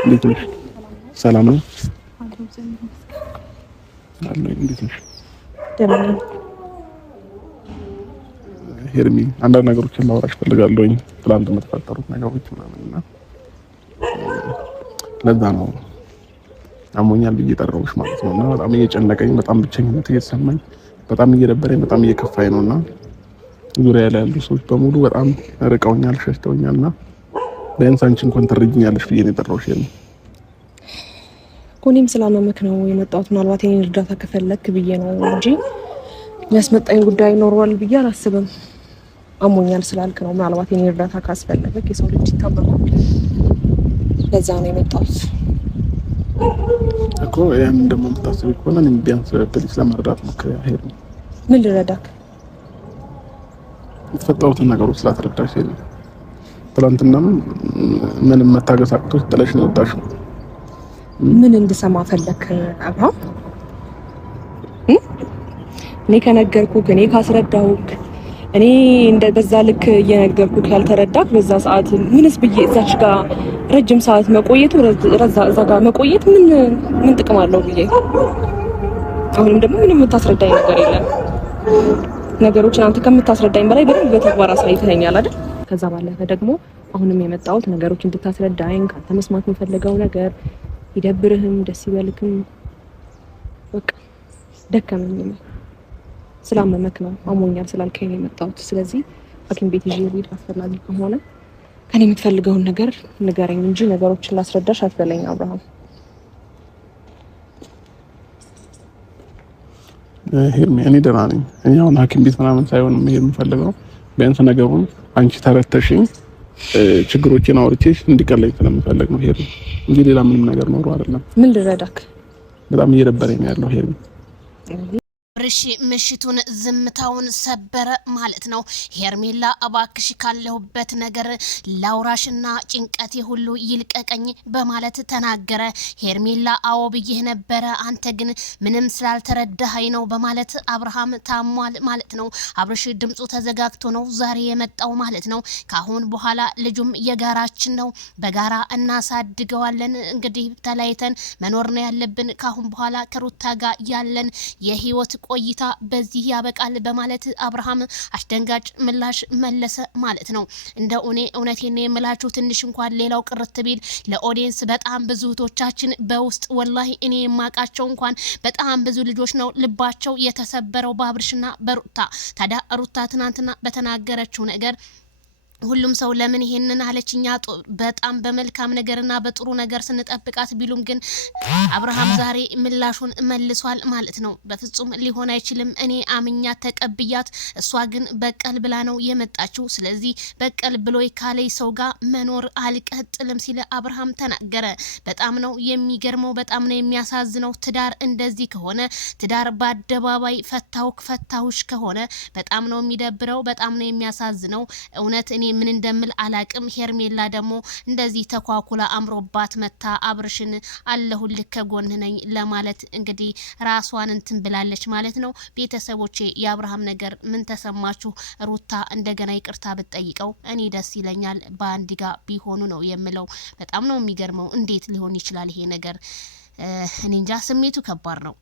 እንዴት ነሽ? ሰላም ነው አለሁ። እንዴት ነሽ? ደህና ነኝ። ሄርሚ አንዳንድ ነገሮችን ላወራሽ ፈልጋለሁኝ። ትላንት የምትፈጠሩት ነገሮች ምናምንና ለዛ ነው አሞኛል ብዬ ጠራሁሽ ማለት ነውና በጣም እየጨነቀኝ፣ በጣም ብቸኝነት እየተሰማኝ፣ በጣም እየደበረኝ፣ በጣም እየከፋኝ ነውና ዙሪያ ላይ ያሉ ሰዎች በሙሉ በጣም ርቀውኛል፣ ሸሽተውኛልና ቢያንስ አንቺ እንኳን ትረጂኛለሽ ብዬ ነው የጠራሁሽ። እኔም ስላመመክ ነው የመጣሁት። ምናልባት የኔን እርዳታ ከፈለክ ብዬ ነው እንጂ የሚያስመጣኝ ጉዳይ ኖርዋል ብዬ አላስብም። አሞኛል ስላልክ ነው። ምናልባት የኔን እርዳታ ካስፈለገክ፣ የሰው ልጅ ይታመማል፣ ለዛ ነው የመጣሁት እኮ። ያን ደግሞ የምታስቢ ከሆነ እኔም ቢያንስ ፕሊስ ለመርዳት ሞክሪ። ሄር ምን ልረዳክ? የተፈጠሩትን ነገሮች ስላትረዳሽ ነው። ትናንትናም ምንም መታገስ አቅቶሽ ጥለሽ ነው የወጣሽው። ምን እንድሰማ ፈለክ አብርሃም? እኔ ከነገርኩክ፣ እኔ ካስረዳሁክ፣ እኔ በዛ ልክ እየነገርኩክ ያልተረዳክ በዛ ሰዓት ምንስ ብዬ እዛች ጋር ረጅም ሰዓት መቆየቱ እዛ ጋር መቆየት ምን ጥቅም አለው ብዬ። አሁንም ደግሞ ምንም የምታስረዳኝ ነገር የለም። ነገሮችን አንተ ከምታስረዳኝ በላይ በደንብ በተግባር አሳይተኸኛል አይደል? ከዛ ባለፈ ደግሞ አሁንም የመጣሁት ነገሮች እንድታስረዳኝ፣ ካንተ መስማት የምፈልገው ነገር ይደብርህም ደስ ይበልክም በቃ ደከመኝ ስላመመክ ነው፣ አሞኛል ስላልከኝ ነው የመጣሁት። ስለዚህ ሐኪም ቤት ይዤ ልሂድ፣ አስፈላጊ ከሆነ ከኔ የምትፈልገውን ነገር ንገረኝ እንጂ ነገሮችን ላስረዳሽ አትበለኝ አብርሃም። ሄርሚ እኔ ደህና ነኝ። እኔ አሁን ሐኪም ቤት ምናምን ሳይሆን መሄድ የምፈልገው ቢያንስ ነገሩን አንቺ ተረተሽኝ ችግሮችን አውርቼሽ እንዲቀለኝ ስለምፈልግ ነው ሄርሚ፣ እንጂ ሌላ ምንም ነገር ኖሮ አይደለም። ምን ልረዳክ? በጣም እየደበረኝ ነው ያለው ሄርሚ። ብርሽ ምሽቱን ዝምታውን ሰበረ ማለት ነው። ሄርሜላ እባክሽ ካለሁበት ነገር ላውራሽና ጭንቀቴ ሁሉ ይልቀቀኝ በማለት ተናገረ። ሄርሜላ አዎ ብዬህ ነበረ፣ አንተ ግን ምንም ስላልተረዳኸኝ ነው በማለት አብርሃም ታሟል ማለት ነው። አብርሽ ድምፁ ተዘጋግቶ ነው ዛሬ የመጣው ማለት ነው። ካሁን በኋላ ልጁም የጋራችን ነው፣ በጋራ እናሳድገዋለን። እንግዲህ ተለያይተን መኖር ነው ያለብን። ካሁን በኋላ ከሩታ ጋር ያለን የህይወት ቆይታ በዚህ ያበቃል በማለት አብርሃም አስደንጋጭ ምላሽ መለሰ ማለት ነው። እንደ እውነቴን የምላችሁ ትንሽ እንኳን ሌላው ቅርት ቢል ለኦዲየንስ በጣም ብዙ እህቶቻችን በውስጥ ወላሂ እኔ የማቃቸው እንኳን በጣም ብዙ ልጆች ነው ልባቸው የተሰበረው በአብርሽና በሩታ። ታዲያ ሩታ ትናንትና በተናገረችው ነገር ሁሉም ሰው ለምን ይሄንን አለችኛ በጣም በመልካም ነገርና በጥሩ ነገር ስንጠብቃት ቢሉም ግን አብርሃም ዛሬ ምላሹን መልሷል ማለት ነው። በፍጹም ሊሆን አይችልም፣ እኔ አምኛ ተቀብያት፣ እሷ ግን በቀል ብላ ነው የመጣችው። ስለዚህ በቀል ብሎ ካለይ ሰው ጋር መኖር አልቀጥልም ሲል አብርሃም ተናገረ። በጣም ነው የሚገርመው፣ በጣም ነው የሚያሳዝነው። ትዳር እንደዚህ ከሆነ ትዳር በአደባባይ ፈታውሽ ከሆነ በጣም ነው የሚደብረው፣ በጣም ነው የሚያሳዝነው። እውነት እኔ ምን እንደምል አላቅም። ሄርሜላ ደግሞ እንደዚህ ተኳኩላ አምሮባት መታ አብርሽን አለሁልህ ከጎን ነኝ ለማለት እንግዲህ ራሷን እንትን ብላለች ማለት ነው። ቤተሰቦቼ የአብርሃም ነገር ምን ተሰማችሁ? ሩታ እንደገና ይቅርታ ብትጠይቀው እኔ ደስ ይለኛል። በአንድ ጋር ቢሆኑ ነው የምለው። በጣም ነው የሚገርመው። እንዴት ሊሆን ይችላል ይሄ ነገር? እኔ እንጃ፣ ስሜቱ ከባድ ነው።